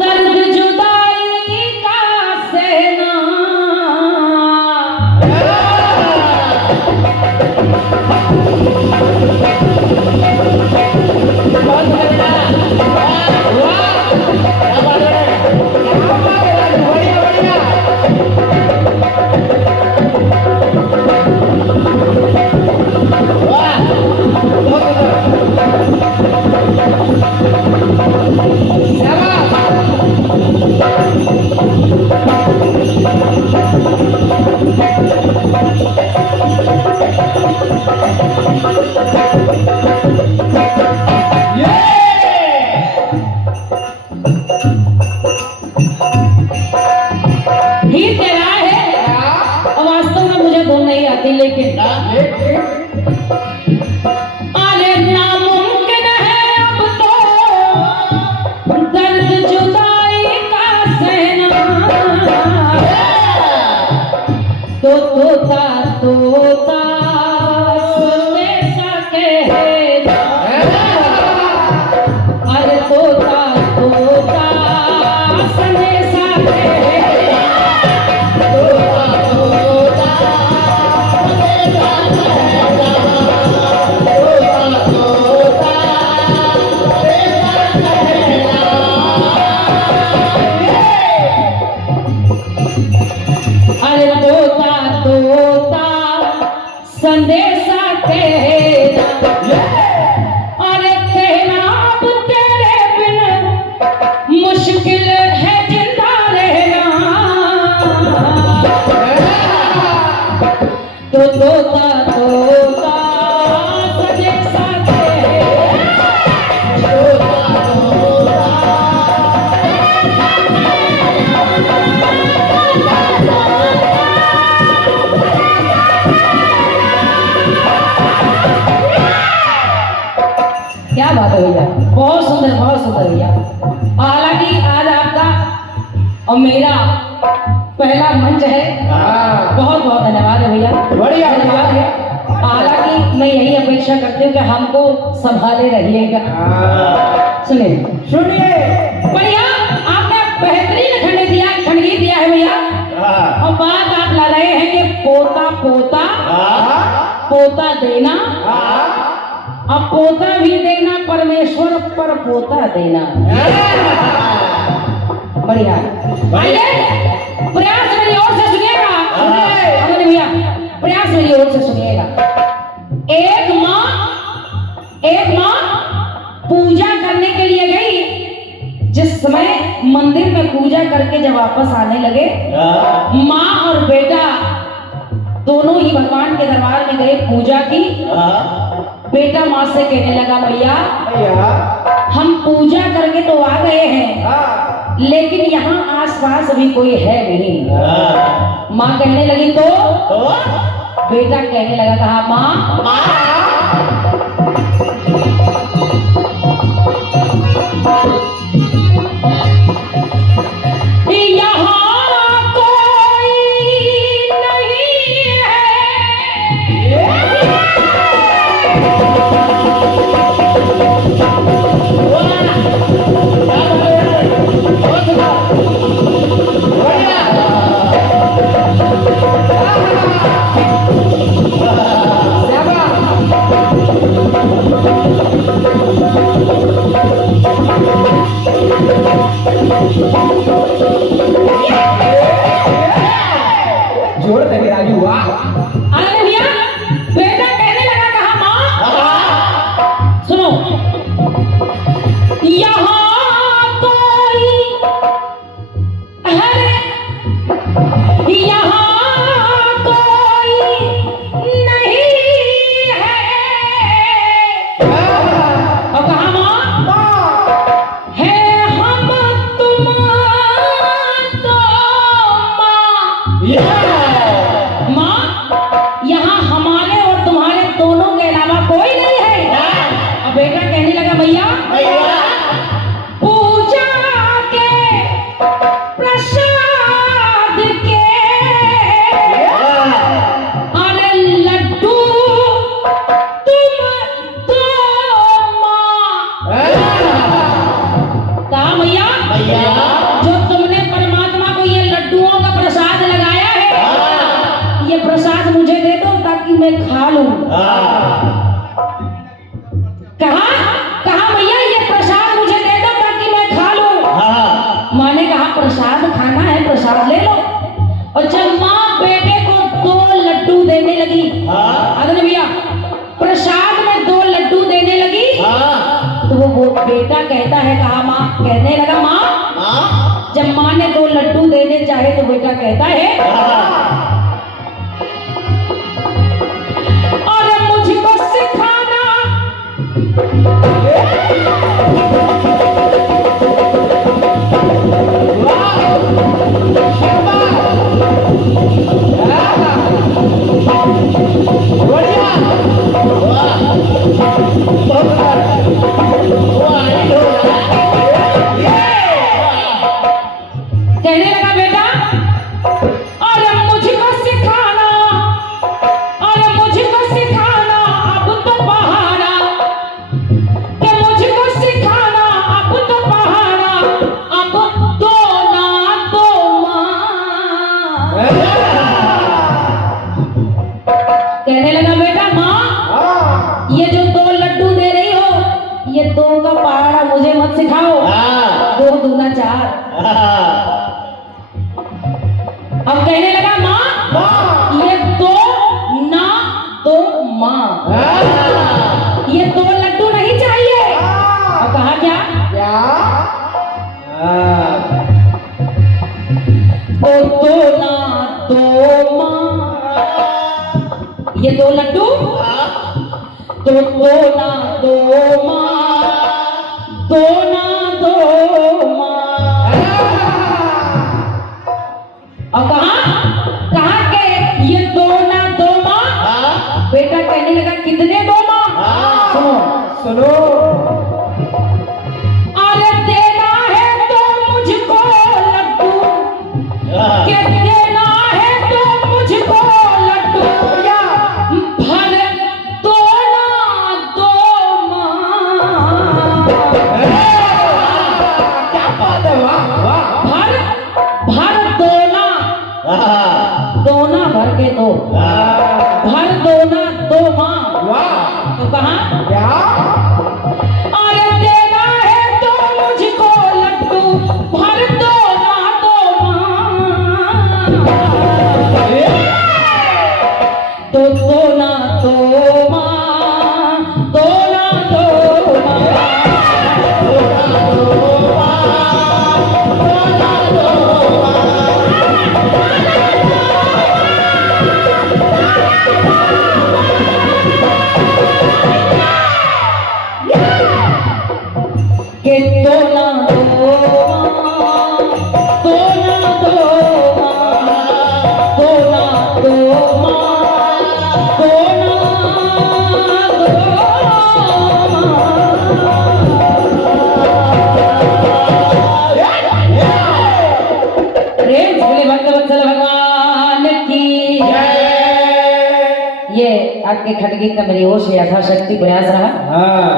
दर्द जुदाई का सहना लेकिन आले नामुमकिन है अब तो दर्द जुदाई का सहना तो तोता तोता सुनने सके अरे तोता तोता सुनने सके संदेशा कहना अरे कहना अब तेरे बिन मुश्किल है जिंदा रहना तो तोता तोता संदेशा क्या बात है भैया, बहुत सुंदर भैया। हालांकि आज आपका और मेरा पहला मंच है। बहुत बहुत धन्यवाद है भैया, बढ़िया धन्यवाद है। हालांकि मैं यही अपेक्षा करती हूँ कि हमको संभाले रहिएगा। सुनिए भैया, आपने बेहतरीन खंडगीत दिया है भैया। और बात आप ला रहे हैं कि पोता पोता पोता देना, अब पोता भी देना परमेश्वर पर पोता देना। बढ़िया, प्रयास मेरी ओर से सुनिएगा भैया, प्रयास मेरी ओर से सुनिएगा। एक माँ पूजा करने के लिए गई। जिस समय मंदिर में पूजा करके जब वापस आने लगे, माँ और बेटा दोनों ही भगवान के दरबार में गए पूजा की। बेटा माँ से कहने लगा, भैया हम पूजा करके तो आ गए हैं, लेकिन यहाँ आसपास अभी कोई है नहीं। माँ कहने लगी तो बेटा कहने लगा, कहा माँ कहा कहा मैया ये प्रसाद मुझे दे दो ताकि मैं खा लूं। माँ ने कहा प्रसाद खाना है, प्रसाद ले लो। और जब माँ बेटे को 2 लड्डू देने लगी, आदरणीय भैया, प्रसाद में 2 लड्डू देने लगी, तो वो बेटा कहता है, कहा माँ, कहने लगा माँ, जब माँ ने 2 लड्डू देने चाहे तो बेटा कहता है, अरे मुझको सिखाना कहने लगा बेटा, अरे मुझको सिखाना, अरे मुझको सिखाना अब तो पहाड़ा, कि मुझको सिखाना अब तो पहाड़ा, अब तो ना तो माँ। कहने लगा बेटा माँ, ये जो 2 लड्डू दे रही हो, ये 2 का पहाड़ा मुझे मत सिखाओ, 2 दूना 4। अब कहने लगा माँ, ये 2 ना तो माँ, ये 2 लड्डू नहीं चाहिए। और कहा क्या ओ 2 ना तो माँ, ये 2 लड्डू तो 2 ना तो माँ, 2 ना तो माँ। और कहा के ये 2 ना 2 माँ। बेटा कहने लगा कितने 2 माँ? सुनो, अरे देना है तो मुझको लड्डू, के देना है तो मुझको लड्डू, भर 2 ना 2 माँ। क्या बात है, वाह वाह। भर 2 ना, 2 ना भर के 2, भर 2 ना 2 माँ। तो कहा क्या, अरे देना है तो मुझको लड्डू, भर 2 ना 2 माँ, तो 2 ना 2 माँ, 2 ना 2 माँ। के 2 ना 2 माँ, 2 ना 2 माँ, 2 ना 2 माँ, 2 ना 2 प्रेम भोले भक्तवत्सल भगवान की। ये आपके खटगी का मेरी ओर से यथाशक्ति प्रयास रहा।